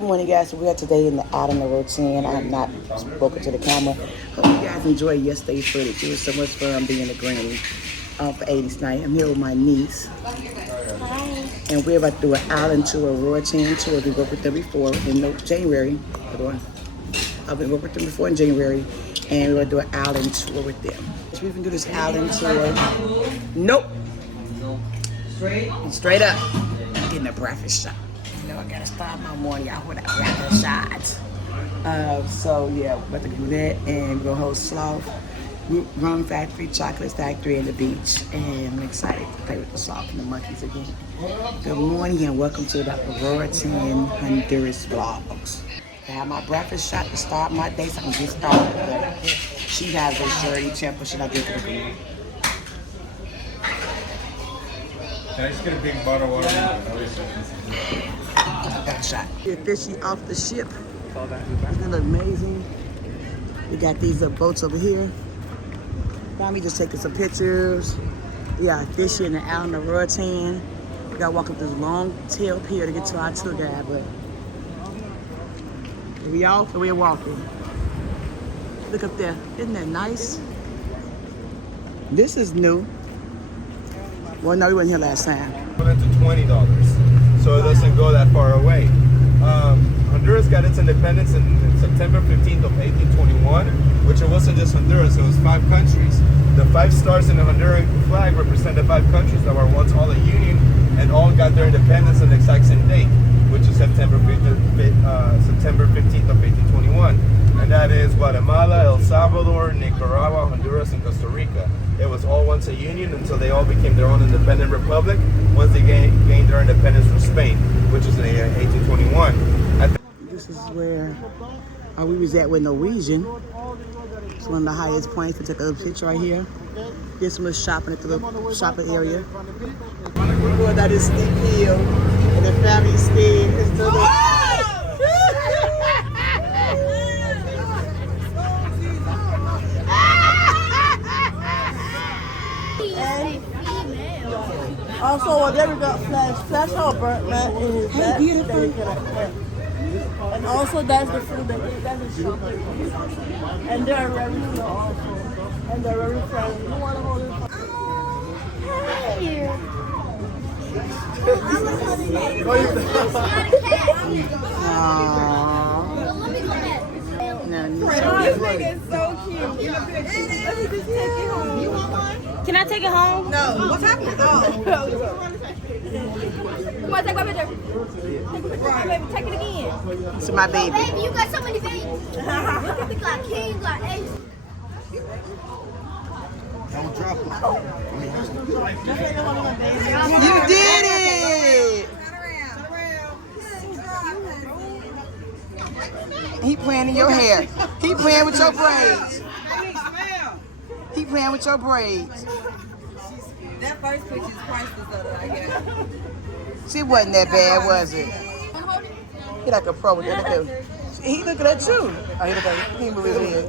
Good morning, guys. So we are today in the island of Roatan. I have not spoken to the camera. Hope you guys enjoyed yesterday's footage. It was so much fun being a granny for 80s night. I'm here with my niece. Hi. And we're about to do an island tour, Roatan tour. We worked with them before in January. I've been working with them before in January, and we're going to do an island tour with them. So we can do this island tour. Nope. Straight up. Getting a breakfast shot. You know, I gotta start my morning out with a breakfast shot. So yeah, we're about to do that, and we're gonna host Sloth, Rum Factory, Chocolate Factory, and the beach. And I'm excited to play with the sloth and the monkeys again. Good morning and welcome to the Roatan, Honduras vlogs. I have my breakfast shot to start my day, so I can get started. But she has a dirty temper. She's not drinking the green. Can I just get a big bottle of water? Got shot. We're fishing off the ship. Isn't it amazing? We got these boats over here. Mommy just taking some pictures. We got fishing in the island of Roatan. We got to walk up this long tail pier to get to our tour guide, but we off and we're walking. Look up there. Isn't that nice? This is new. Well, no, we weren't here last time. Put it to $20, so it doesn't go that far away. Honduras got its independence in September 15th of 1821, which it wasn't just Honduras, it was 5 countries. The 5 stars in the Honduran flag represent the 5 countries that were once all a union and all got their independence on the exact same date, which is September 15th of 1821. And that is Guatemala, El Salvador, Nicaragua, Honduras, and Costa Rica. It was all once a union until they all became their own independent republic once they gained their independence from Spain, which was in 1821. This is where we was at with Norwegian. It's one of the highest points. We took a picture right here. Did some little shopping at the little shopping area. We're going down this steep hill, and the family stayed. Also, there we got Flash all burnt mat in his back. Beautiful. And also, that's the food that is chocolate. And they're very good also. And they're very friendly. You want to hold it? Hey! This thing is so cute. Let me just take it home. You want one? Can I take it home? No. What's happening? Oh. Come on, take my picture. Take a picture, baby. Take it again. is my baby. Baby, you got so many babies. You got king, you got ace. Don't drop it. You did it! He playing in your hair. He playing with your braids. He playing with your braids. That first picture is priceless, though, that I got. She wasn't that bad, was it? He like a pro with that. He looking at you. Oh, he look at you. He move his head.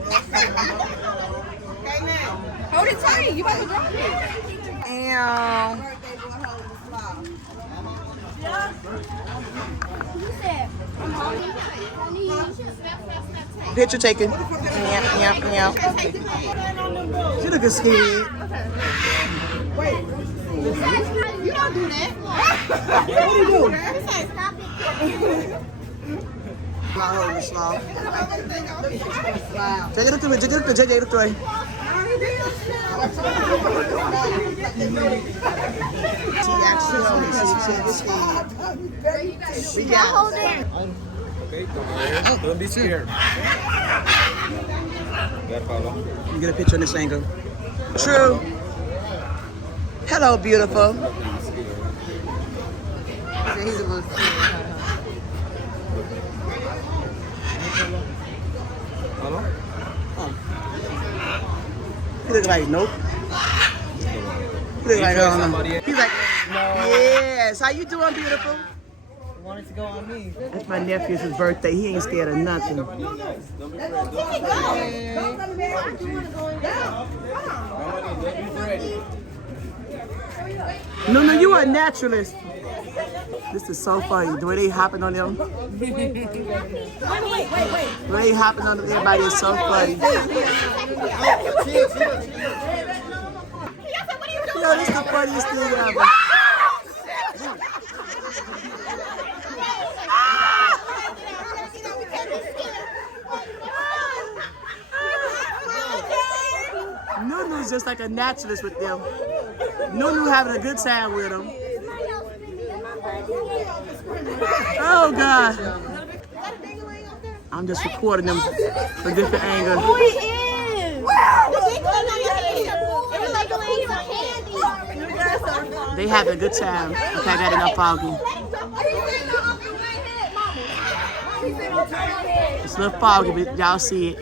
Hold it tight. You about to drop it. Damn. Picture taken. Yeah. She looking scared. Wait. You don't do that. What do you do? Stop it. Not holding the sloth. Wow. Take it up to it. She actually held it. We got it. Okay, don't be scared. That follow. You get a picture in this angle. True. Hello, beautiful. He's a little Hello? He look like nope. He look like he's like yes. How you doing, beautiful? Wanted to go on me. It's my nephew's birthday. He ain't scared of nothing. No, you are a naturalist. This is so funny. The way they hopping on them. Wait. The way they hopping on everybody is so funny. Yo, this is the funniest thing ever. Nunu's just like a naturalist with them. Nunu having a good time with them. Oh God. I'm just recording them for different angles. Who he is? They having a good time. Okay, I got enough foggy. It's a little foggy, but y'all see it.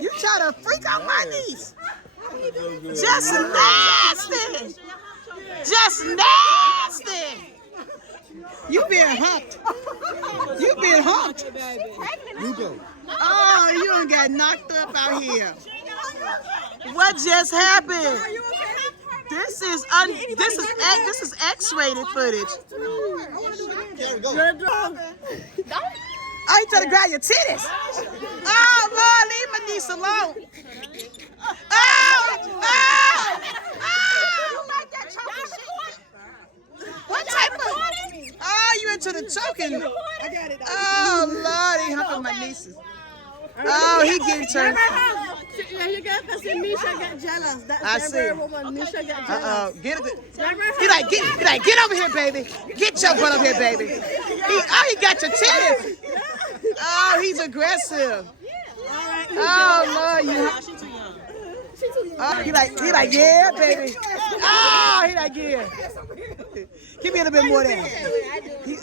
You try to freak out my niece. Just nasty. Just nasty. You being humped. You being humped. Oh, you done got knocked up out here. What just happened? This is X-rated footage. Oh, you trying to grab your titties? Oh, Lord, leave my niece alone. What type of? Oh, you into the choking? Oh, Lord, he humping my nieces. Oh, he getting turned. Yeah, you got because Misha got jealous. That's I see. Woman, Misha got jealous. Get it. He like, get over here, baby. Get your butt up here, baby. He got your titties. Oh, he's aggressive. Oh, Lord, you. Oh, he like, yeah, baby. Oh, he like, yeah. Give me a little bit more there. He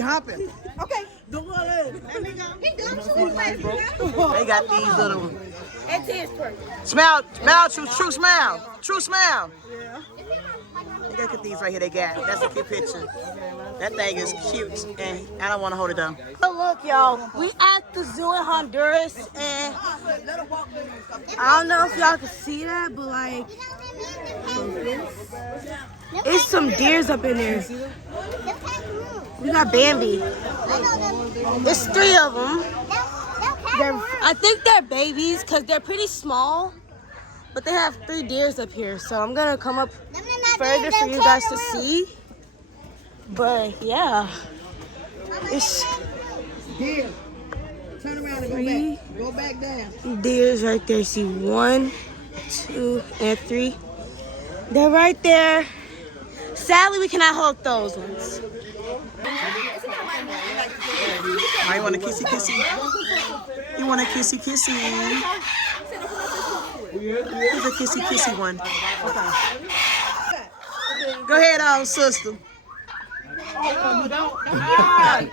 humping. Okay, don't go in. They got these little. It's his turn. Smile, true smile. True smile. Look at these right here they got. That's a cute picture. That thing is cute, and I don't want to hold it down. So look, y'all, we at the zoo in Honduras, and I don't know if y'all can see that, but like, it's some deers up in there. We got Bambi. There's 3 of them. I think they're babies because they're pretty small, but they have 3 deers up here. So I'm gonna come up further for you guys to see. But yeah, it's Deer. Turn around and 3 go back down. deers right there. See 1, 2, and 3. They're right there. Sadly, we cannot hold those ones. Oh, you want a kissy kissy? You want a kissy kissy? Here's a kissy kissy one. Go ahead, sister.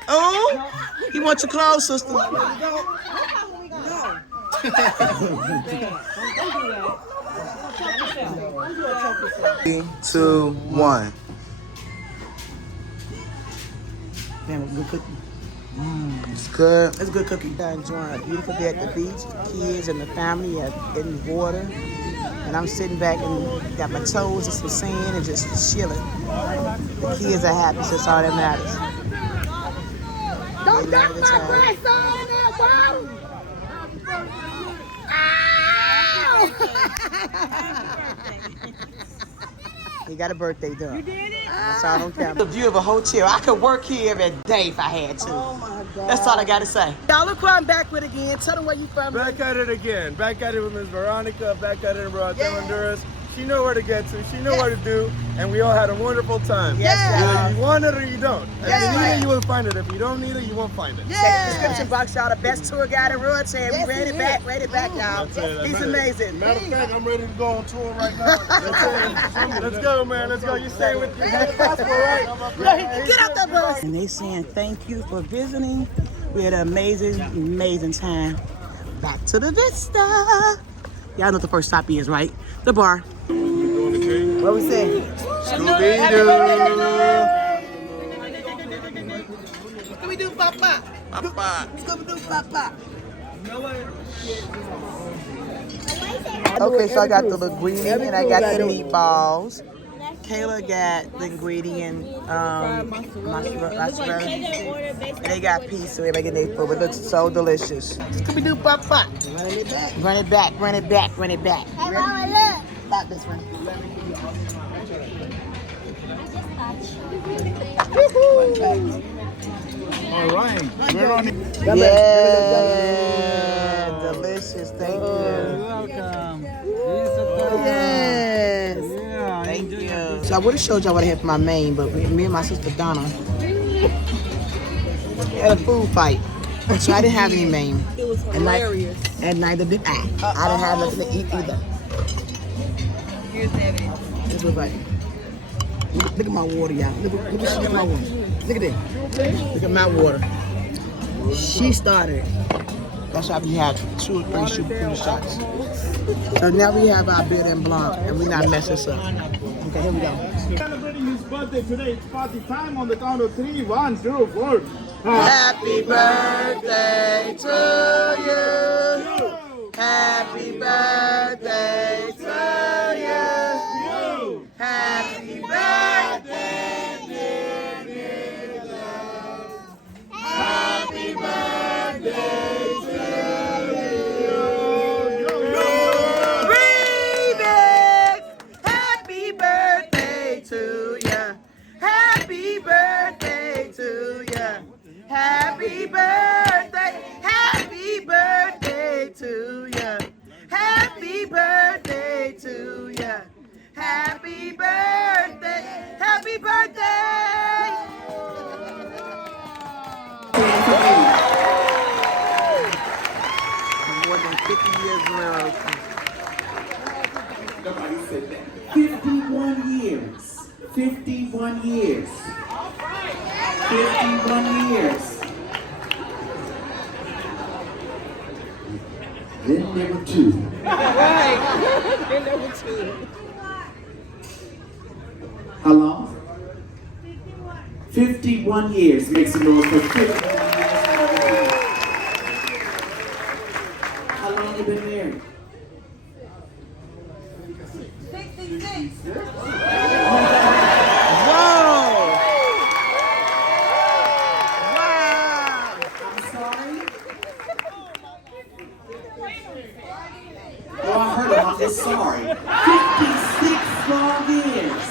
Oh, you want your clothes, sister? 3, 2, 1. Damn, it's good cookie. It's good. It's a good cookie. I'm enjoying a beautiful day at the beach. The kids and the family are in the water. And I'm sitting back and got my toes in some sand and just chilling. The kids are happy, so that's all that matters. Don't dump my grandson in there, bro! He got a birthday done. You did it? That's all I don't care. The view of a hotel. I could work here every day if I had to. Oh my God. That's all I got to say. Y'all, look where I'm back with again. Tell them where you from. Back at it again. Back at it with Miss Veronica. Back at it in Roatan, Honduras. She know where to get to. She know what to do. And we all had a wonderful time. Yes, Either you want it or you don't. If you need it, you will find it. If you don't need it, you won't find it. Check the description box, y'all. The best tour guide in Roatan. We ran it back, y'all. He's amazing. Matter of fact, I'm ready to go on tour right now. Let's go, man. Let's go. You stay with me. You have a passport, right? Get out the bus. And they saying thank you for visiting. We had an amazing, amazing time. Back to the Vista. Y'all know what the first stop is, right? The bar. What we say? Scooby-Doo. Scooby-Doo, Papa. Papa. Scooby-Doo, Papa. Okay, so I got the linguine and I got the meatballs. Kayla got the ingredient mozzarella. And they got peas, so everybody getting their food. It looks so delicious. Scooby-Doo pop. Run it back. Hey, Mama, look. Pop this one. All right. We're on it. Yeah, delicious. Thank you. Welcome. Yes. Yeah, Thank you. So I would have showed y'all what I had for my main, but me and my sister Donna had a food fight. So I didn't have any main. It was hilarious. And neither did I. I didn't have nothing to eat either. Here's the evidence. This was like, look at my water, y'all. Look at my water. Look at this. Look at my water. She started. That's why we had 2 or 3 shooting shots. So now we have our beer and blanc, and we're not messing this up. Okay, here we go. Celebrating his birthday today. It's party time on the count of 3. 1, 2, 4. Happy birthday to you. Happy birthday to you. Happy birthday, dear Nicholas. Happy birthday to you. Remix. Happy birthday to you. Happy birthday to you. Happy birthday. Happy birthday to you. Happy birthday to you. Happy birthday. Happy birthday. More than 50 years married. Nobody said that. 51 years. 51 years. 51 years. Then there were 2. Right. Then there were 2. How long? 51 years. Make some noise for 51 years. How long you been married? 66. I'm sorry. Oh, I heard him. I'm just sorry. 56 long years.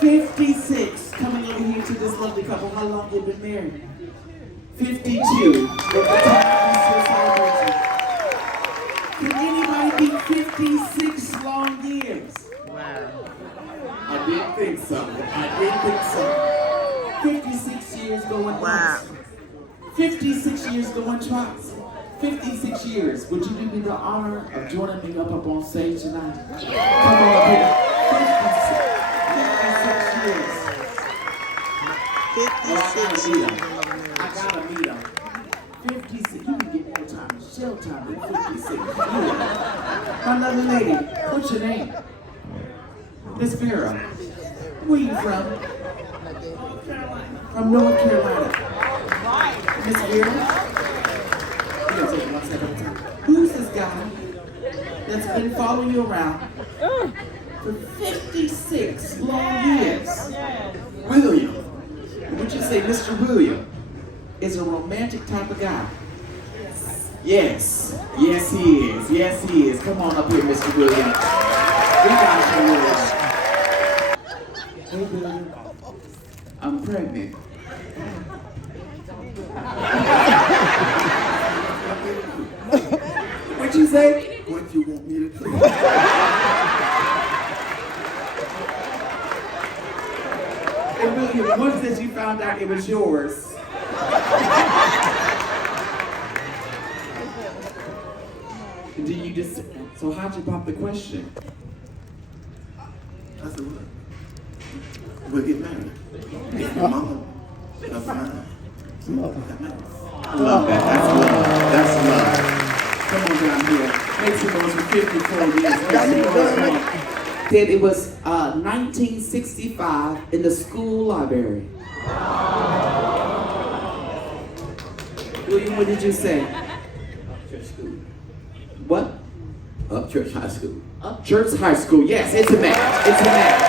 56. Coming over here to this lovely couple. How long you been married? 52. With the time Easter celebration. Can anybody beat 56 long years? I didn't think so. 56 years going once. 56 years going twice. 56 years. Would you do me the honor of joining me up on stage tonight? Come on up here. 56 years. 56 I gotta meet him. 56. You can get more time. Shell time than 56. My lovely lady, what's your name? Miss Vera. Where you from? From North Carolina. Miss Vera? We're gonna take it one step at a time. Who's this guy that's been following you around for 56 long years? William. Would you say Mr. William is a romantic type of guy? Yes. Yes, he is. Yes, he is. Come on up here, Mr. William. We got you, William. Hey, William. I'm pregnant. What'd you say? What you want me to do? Hey, William, once that you found out it was yours, did you just, so how'd you pop the question? I said, what? We'll get married. If your mama, that's fine. Love that. That's love. That's love. Come on down here. Make some noise for 54 years. Make some noise for it. Then it was 1965 in the school library. William, what did you say? Church school. What? Up Church High School. Church High School. Yes, it's a match. It's a match.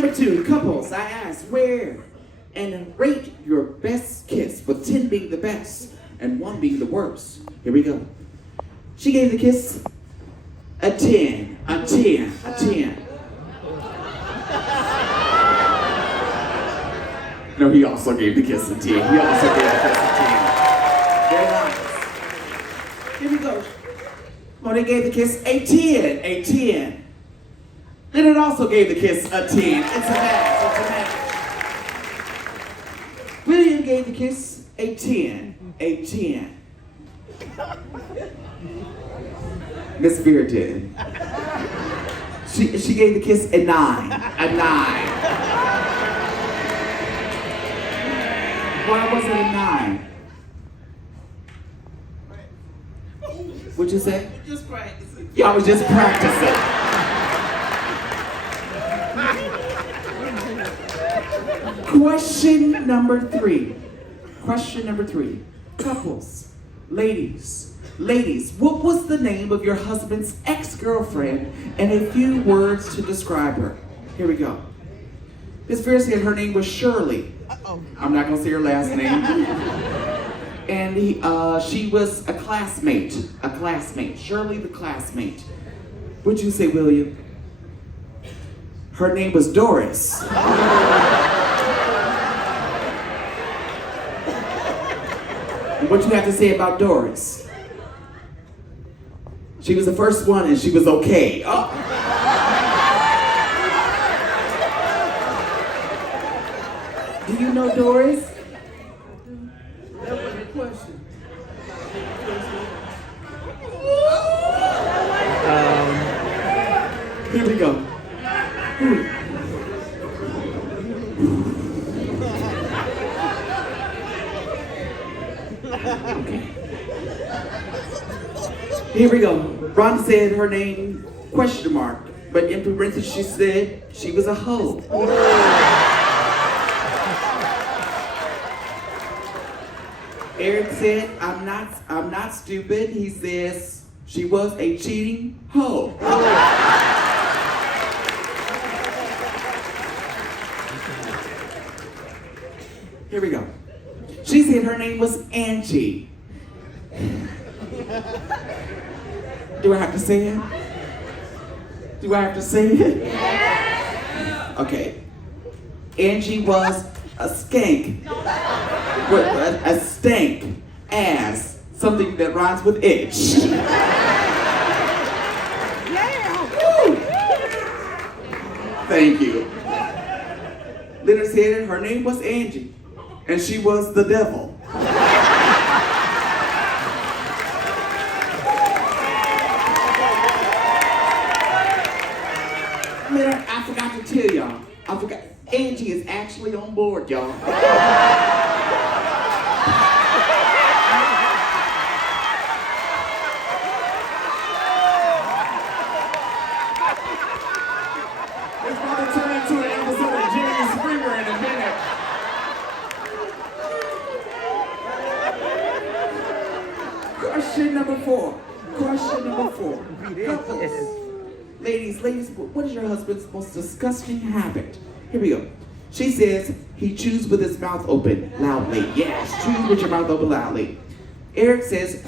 number 2, couples, I ask where and rate your best kiss, with 10 being the best and 1 being the worst. Here we go. She gave the kiss a 10, a 10, a 10. No, he also gave the kiss a 10. He also gave the kiss a 10. Very nice. Here we go. Well, they gave the kiss a 10, a 10. Leonard also gave the kiss a 10. It's a match, it's a match. William gave the kiss a 10, a 10. Miss Vera did. She gave the kiss a 9, a 9. Why was it a 9? What'd you say? Just practicing. Y'all was just practicing. Question number 3. Question number 3. Couples, ladies, what was the name of your husband's ex-girlfriend and a few words to describe her? Here we go. Miss Vera said her name was Shirley. I'm not gonna say her last name. And she was a classmate, Shirley the classmate. What'd you say, William? Her name was Doris. What you have to say about Doris? She was the first one and she was okay. Oh. Do you know Doris? That was the question. Here we go. Here we go. Ron said her name, question mark, but in parentheses she said she was a hoe. Eric said, I'm not stupid. He says she was a cheating hoe. Here we go. She said her name was Angie. Do I have to say it? Do I have to say it? Yes. Okay. Angie was a skank. A stank ass. Something that rhymes with itch. Woo. Thank you. Leonard said her name was Angie, and she was the devil. Leonard, I forgot to tell y'all. Angie is actually on board, y'all. It's going to turn into an episode of Jerry Springer in a minute. Question number 4. Couples. Ladies, what is your husband's most disgusting habit? Here we go. She says he chews with his mouth open loudly. Yes, chews with your mouth open loudly. Eric says,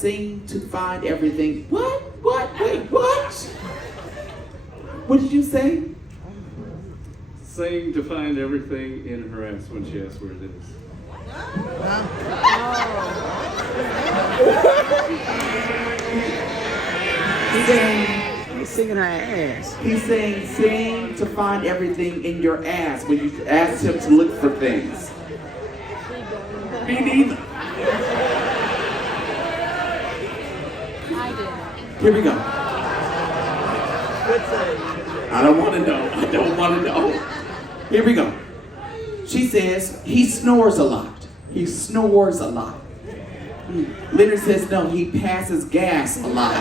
sing to find everything. What? Wait, what? What did you say? Sing to find everything in her ass when she asks where it is. He's singing her ass. He's saying, sing to find everything in your ass when you ask him to look for things. Me neither. Here we go. I don't want to know. Here we go. She says, he snores a lot. Leonard says, no, he passes gas a lot.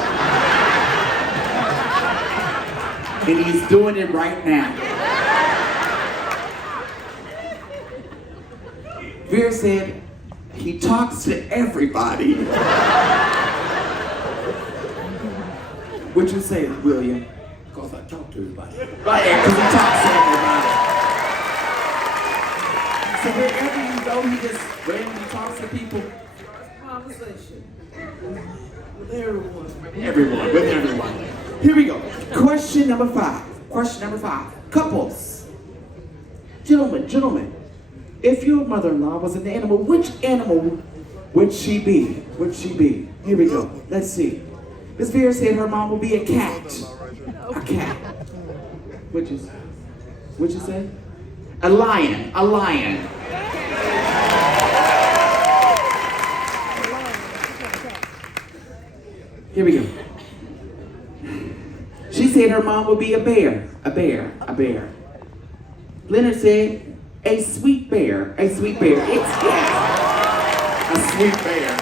And he's doing it right now. Vera said, he talks to everybody. What'd you say, William? Because I talk to everybody. Right, because he talks to everybody. just randomly talks to people. Conversation. With everyone. Here we go. Question number 5. Couples. Gentlemen. If your mother-in-law was an animal, which animal would she be? Here we go. Let's see. Miss Vera said her mom will be a cat. A cat. What'd you say? A lion. Here we go. She said her mom would be a bear. Leonard said a sweet bear. It's yes. A sweet bear.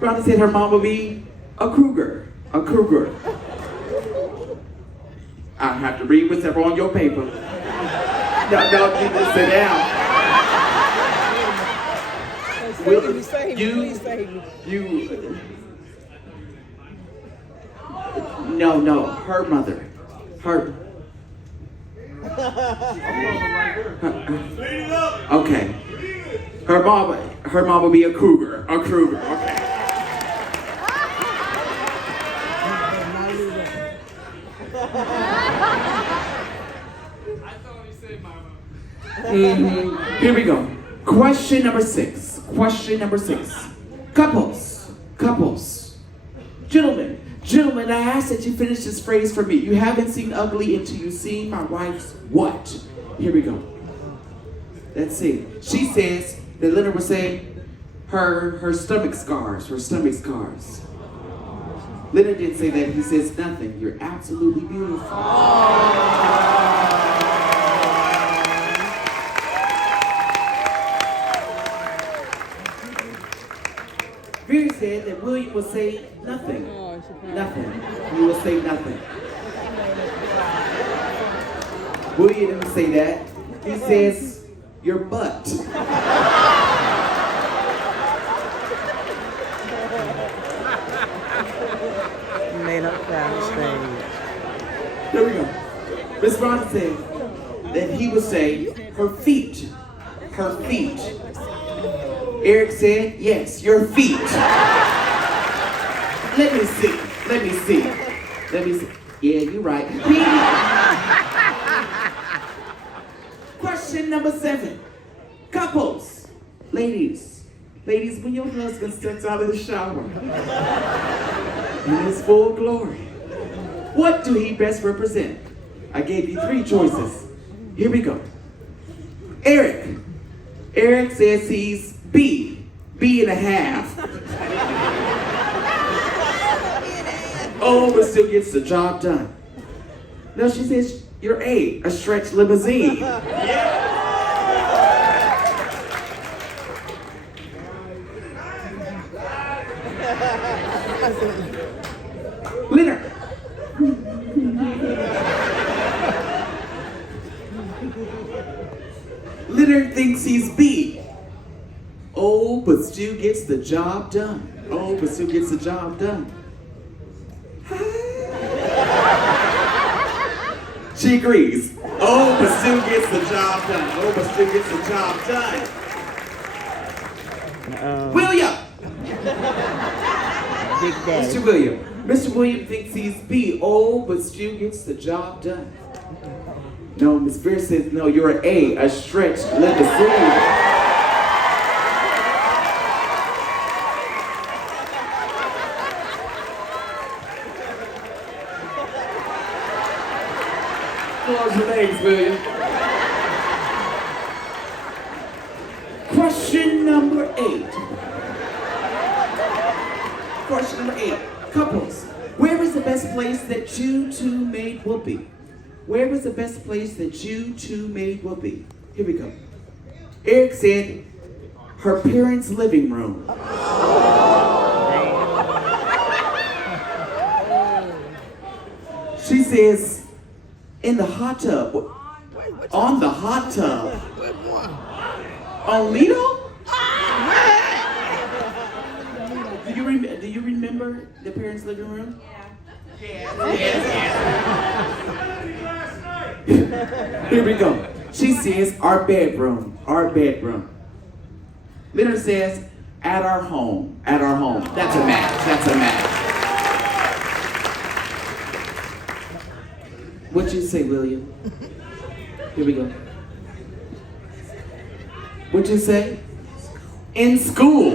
Rhonda said her mom would be a cougar. I have to read what's ever on your paper. No, you just sit down. No, her mother. Okay. Her mom would be a cougar. Okay. Here we go. Question number 6. Couples. Gentlemen, I ask that you finish this phrase for me. You haven't seen ugly until you've seen my wife's what? Here we go. Let's see. She says that Leonard was saying her stomach scars. Leonard didn't say that. He says nothing. You're absolutely beautiful. Vera said that William will say nothing. He will say nothing. William didn't say that. He says your butt. Made up that stage. There we go. Miss Ron said that he would say her feet. Eric said, yes, your feet. Let me see. Yeah, you're right. Question number 7. Couples. Ladies, when your husband steps out of the shower in his full glory, what do he best represent? I gave you 3 choices. Here we go. Eric says he's B and a half. Oh, but still gets the job done. No, she says you're a stretch limousine. Leonard. Leonard thinks he's B. Oh, but still gets the job done. She agrees. Oh, but still gets the job done. William. Big Daddy. Mr. William. Mr. William thinks he's B. Oh, but still gets the job done. No, Miss Bear says, no, you're an a stretch limousine. Close your legs, William. Question number 8. Couples, where is the best place that you two made whoopee? Here we go. Eric said her parents' living room. She says in the hot tub. On the hot tub. On Lido? Do you remember the parents' living room? Yeah. Yes. Here we go. She says, our bedroom, our bedroom. Leonard says, at our home, at our home. That's a match, that's a match. What'd you say, William? Here we go. What'd you say? In school.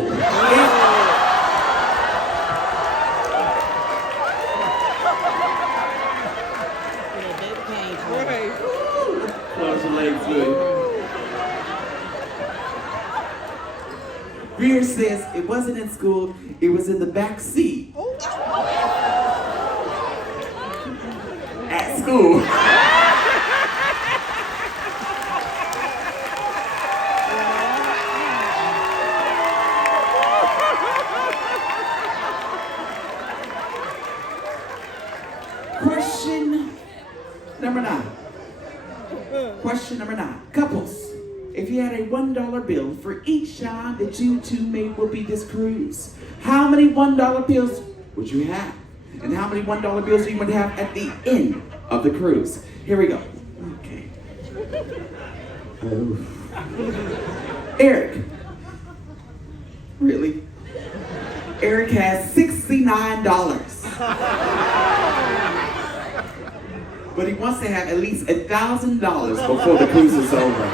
Close your legs, William. Greer says it wasn't in school, it was in the back seat. At school. Question number 9. Question number 9. Couples, if you had a $1 bill for each time that you two made Whoopi this cruise, how many $1 bills would you have? And how many $1 bills you would have at the end of the cruise? Here we go. Okay. Oh. Eric. Really? Eric has $69. But he wants to have at least $1,000 before the cruise is over.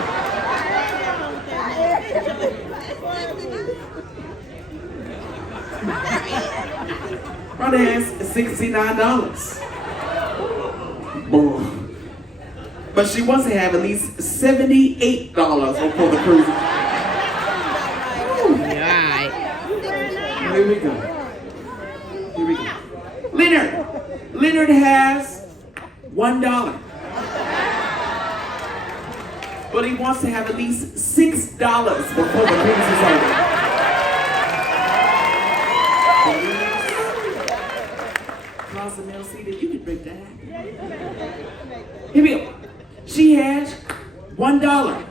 Rhonda has $69. But she wants to have at least $78 before the cruise. Here we go. Here we go. Leonard has $1. But he wants to have at least $6 before the cruise is over. Cozumel seated, you can break that. Here we go. She has $1.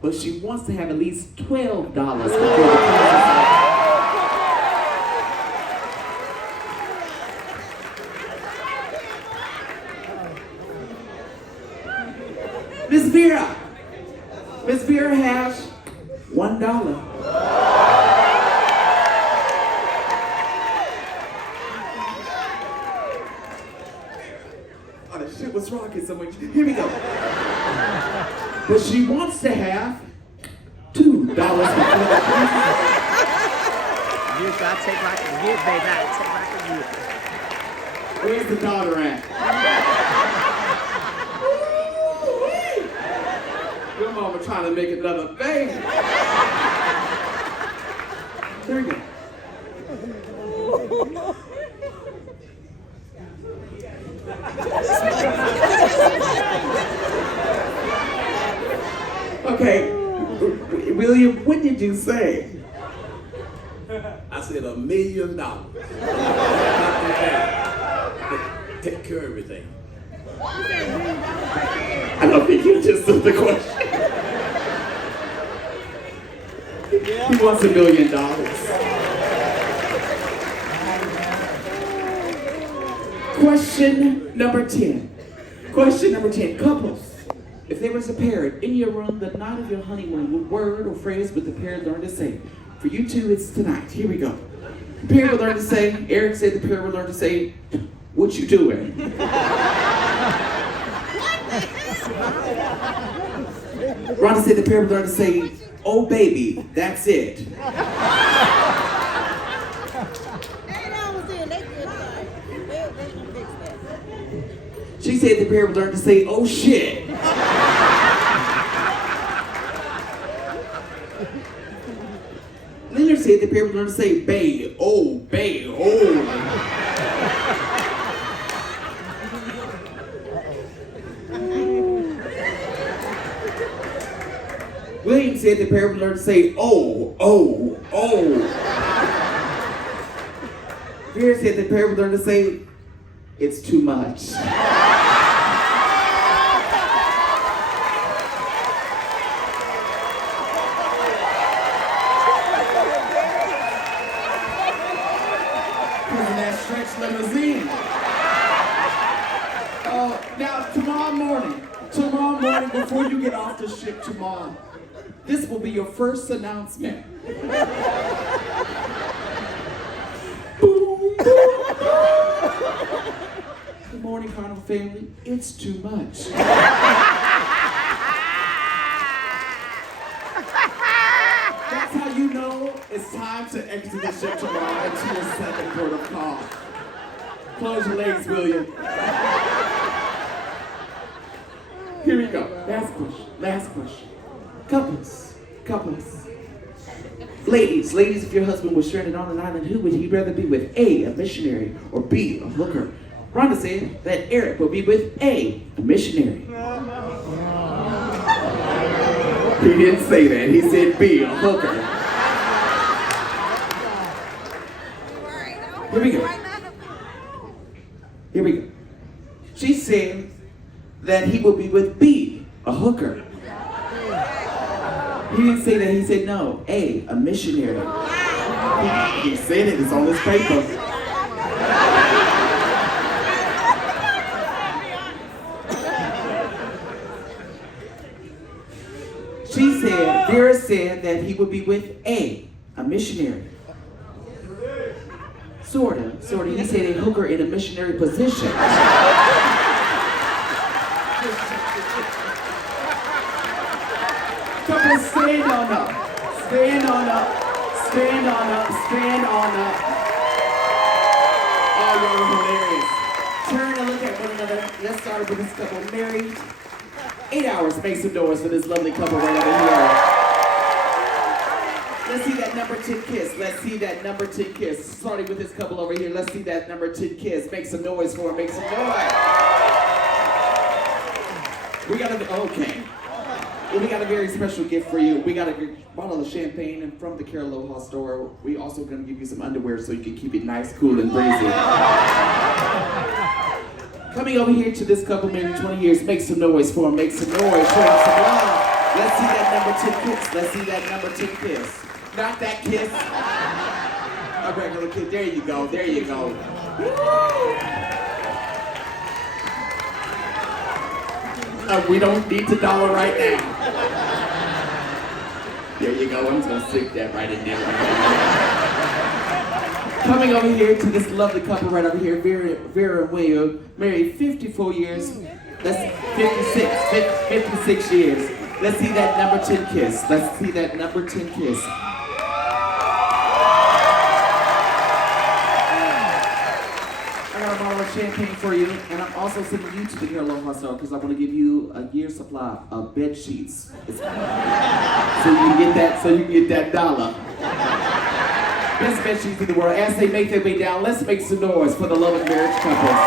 But she wants to have at least $12 before the cruise is over. Miss Vera has $1. Oh, the shit was rocking so much. Here we go. But she wants to have $2 before the cruise. You gotta take like a gift, baby. I take like a gift. Where's the daughter at? Your mama trying to make another baby. There you go. Okay, William, what did you say? I said $1 million. Take care of everything. I don't think you just took the question. He wants $1 million. Question number 10. Question number 10. Couples, if there was a parrot in your room the night of your honeymoon, what word or phrase would the parrot learn to say? For you two, it's tonight. Here we go. The parrot would learn to say, Eric said the parrot would learn to say, what you doing? Rhonda said the parrot would learn to say, oh baby, that's it. She said the parrot would learn to say, oh shit. Leonard said the parrot would learn to say, bae, oh. William said the parrot would learn to say, oh. Vera said the parrot would learn to say, it's too much. Limousine. Now, tomorrow morning, before you get off the ship tomorrow, this will be your first announcement. Boom, boom, boom. Good morning, Carnival family. It's too much. That's how you know it's time to exit the ship tomorrow into a second port of call. Close your legs, will you? Here we go. Last push. Couples. Ladies, if your husband was stranded on an island, who would he rather be with? A missionary, or B, a hooker? Rhonda said that Eric will be with A missionary. He didn't say that. He said B, a hooker. Here we go. She said that he will be with B, a hooker. He didn't say that. He said no. A missionary. He said it. It's on his paper. Vera said that he would be with A missionary. Sorta. He said a hooker in a missionary position. Couple stand on up. Oh, you're hilarious. Turn and look at one another. Let's start with this couple married. 8 hours, make some noise for this lovely couple right over here. Let's see that number 10 kiss. Starting with this couple over here, let's see that number 10 kiss. Make some noise for them, make some noise. We got a very special gift for you. We got a bottle of champagne, and from the Carnival store, we also gonna give you some underwear so you can keep it nice, cool, and breezy. Coming over here to this couple, maybe 20 years, make some noise for them, make some noise, show them some love. Let's see that number 10 kiss. Not that kiss. A regular kiss. There you go. We don't need to dollar right now. There you go. I'm just gonna stick that right in there. Coming over here to this lovely couple right over here, Vera and William, married 54 years. That's 56 years. Let's see that number 10 kiss. I got a bottle of champagne for you, and I'm also sending you to the Carnival Hostel because I want to give you a year's supply of bed sheets. So you can get that dollar. Best bed sheets in the world. As they make their way down, let's make some noise for the loving marriage couples.